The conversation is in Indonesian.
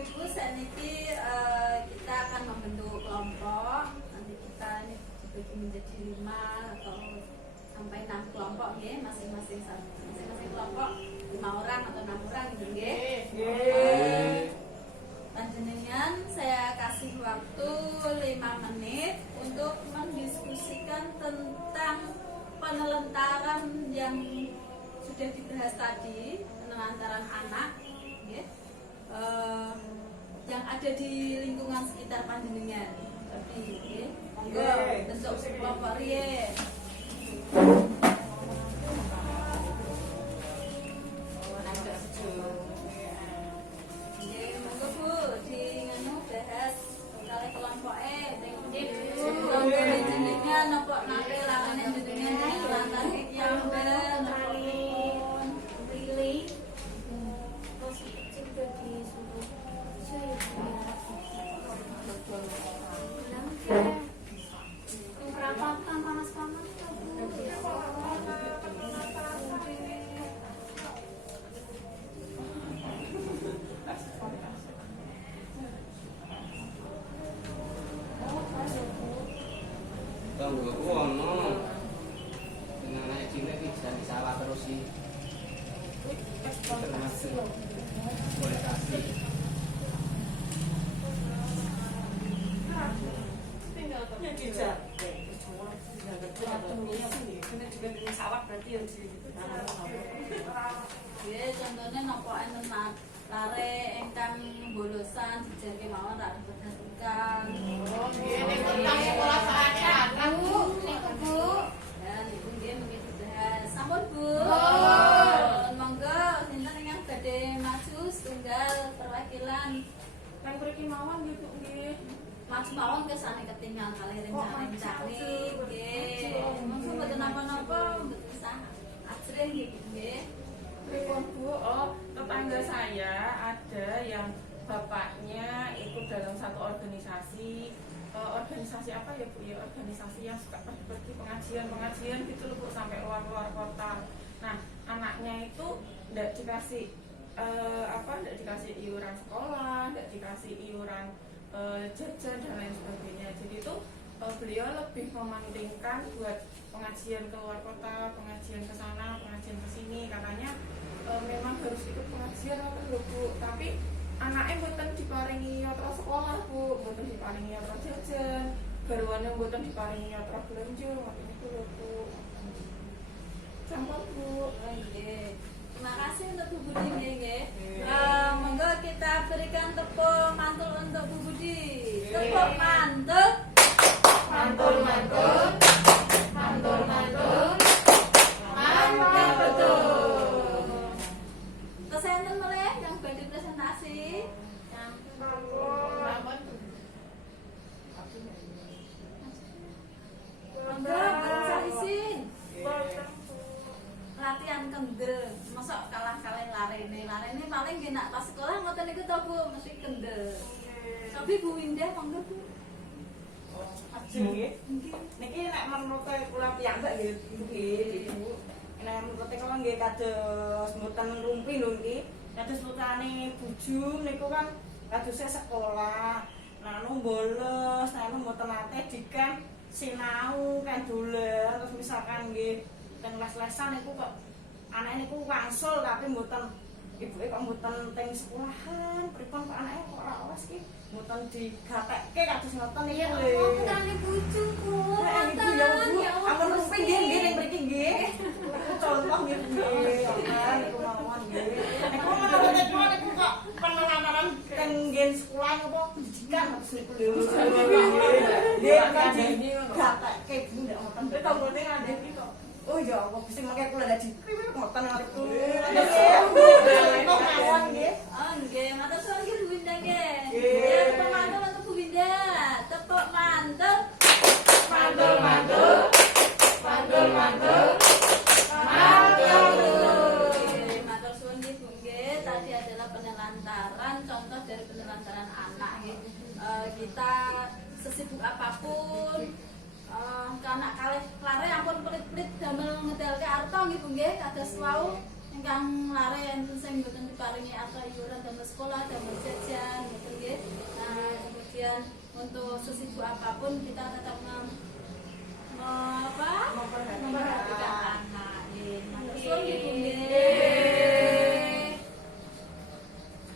Ibu-ibu, saat ini kita akan membentuk kelompok. Nanti kita ini dibagi menjadi 5 atau sampai 6 kelompok ya, masing-masing kelompok 5 orang atau 6 orang gitu ya. Panjenengan saya kasih waktu 5 menit untuk mendiskusikan tentang penelentaran yang sudah dibahas tadi, penelentaran anak ya. Yang ada di lingkungan sekitar panjenengan. Tapi ya, monggo bentuk kelompok riye. Monggo Bu, di nganu bahas kali kelompoke sing jenengan napa nate larane jenengan lantar iki yang ben pilih terus juga disuruh saya perapatan panas-panas Tunggu ono. Dengan anak cilik bisa di sawah terus sih. Termasuk kualifikasi. Ya tidak. Sawah berarti yang di ya contohnya nopo enten lare ingkang bolosan dijarke mawon rak diperhatikan. Oh, nggih ning tentang sekolah saya. Bu, niku Bu. Ya niku nggih mungkin dibahas. Sampun Bu. Monggo sinten ingkang badhe maju setunggal perwakilan Kan mriki mawon gitu nggih. maju mawon kesane ketinggal kalih rencana-rencane nggih. Monggo mboten napa-napa mboten usah ajrih nggih. Pripun Bu? Oh, tetangga saya ada yang bapaknya ikut dalam satu organisasi. Organisasi apa ya Bu? Ya organisasi yang suka pergi pengajian gitu loh Bu, sampai luar kota. Nah, anaknya itu enggak dikasih enggak dikasih iuran sekolah, enggak dikasih iuran jajan dan lain sebagainya. Jadi itu beliau lebih mementingkan buat pengajian ke luar kota, pengajian ke sana, pengajian ke sini. Katanya memang harus ikut pengajian apa lho Bu, tapi anaknya mboten diparingi yatra sekolah Bu, mboten diparingi yatra jajan, garwane mboten diparingi yatra belanja, ngoten niku lho Bu. Sampun Bu. Nggih. Terima kasih untuk Bu Budi nggih. Monggo kita berikan tepuk mantul untuk Bu Budi. Tepuk mantul. Mantul. Mantap betul. Kesenten mulai yang badhe presentasi. Yang monggo bersahisin. Latihan kendel, mosok kalah-kalah larene paling nggih nak pas sekolah ngoten niku to Bu, mesti kendel. Tapi Bu Windah monggo Bu. Nggih. Niki nek menurut kula piyambak nggih, Bu. Nek menurut kula nggih kados mboten rumpi lho niki. Kados putrane Bujum niku kan kadose sekolah. Nah, bolos, mboten nate dikan sinau kan dolen terus misalkan nggih teng les-lesan niku kok anake niku wangsul tapi mboten ibuke kok mboten teng sekolahan, pripun kok anake kok ora les ki mboten digatekke kados ngoten niku lho. Putrane Bujum Bu. Ibu ya Bu, ampun rupi nggih ning mriki nggih. Contoh nggih nggih, niku mawon nggih. Niku menurut kula niku kok penelanaran teng nggih sekolah napa pendidikan maksud niku lho. Nggih kan digatekke Bu ndak ngoten. Betul mboten ngandhani kok. Oh ya Allah, bisa mangke kula dadi ngoten ngarepku. Nggih, mawon nggih. Oh nggih, matur suwun nggih Bu Windah nggih. Ya tepuk mantul untuk Bu Windah. Tepuk mantul. Mantul. Oke, matur suwun nggih Bu nggih. Tadi adalah penelantaran, contoh dari penelantaran anak nggih. Kita sesibuk apapun anak kalih lare ampun pelit-pelit damel ngedalke arta nggih Bu nggih kados wau ingkang lare enten sing mboten diparingi atau iuran damel sekolah, damel jajan, ngoten nggih. Nah, kemudian untuk sesibu apapun kita tetap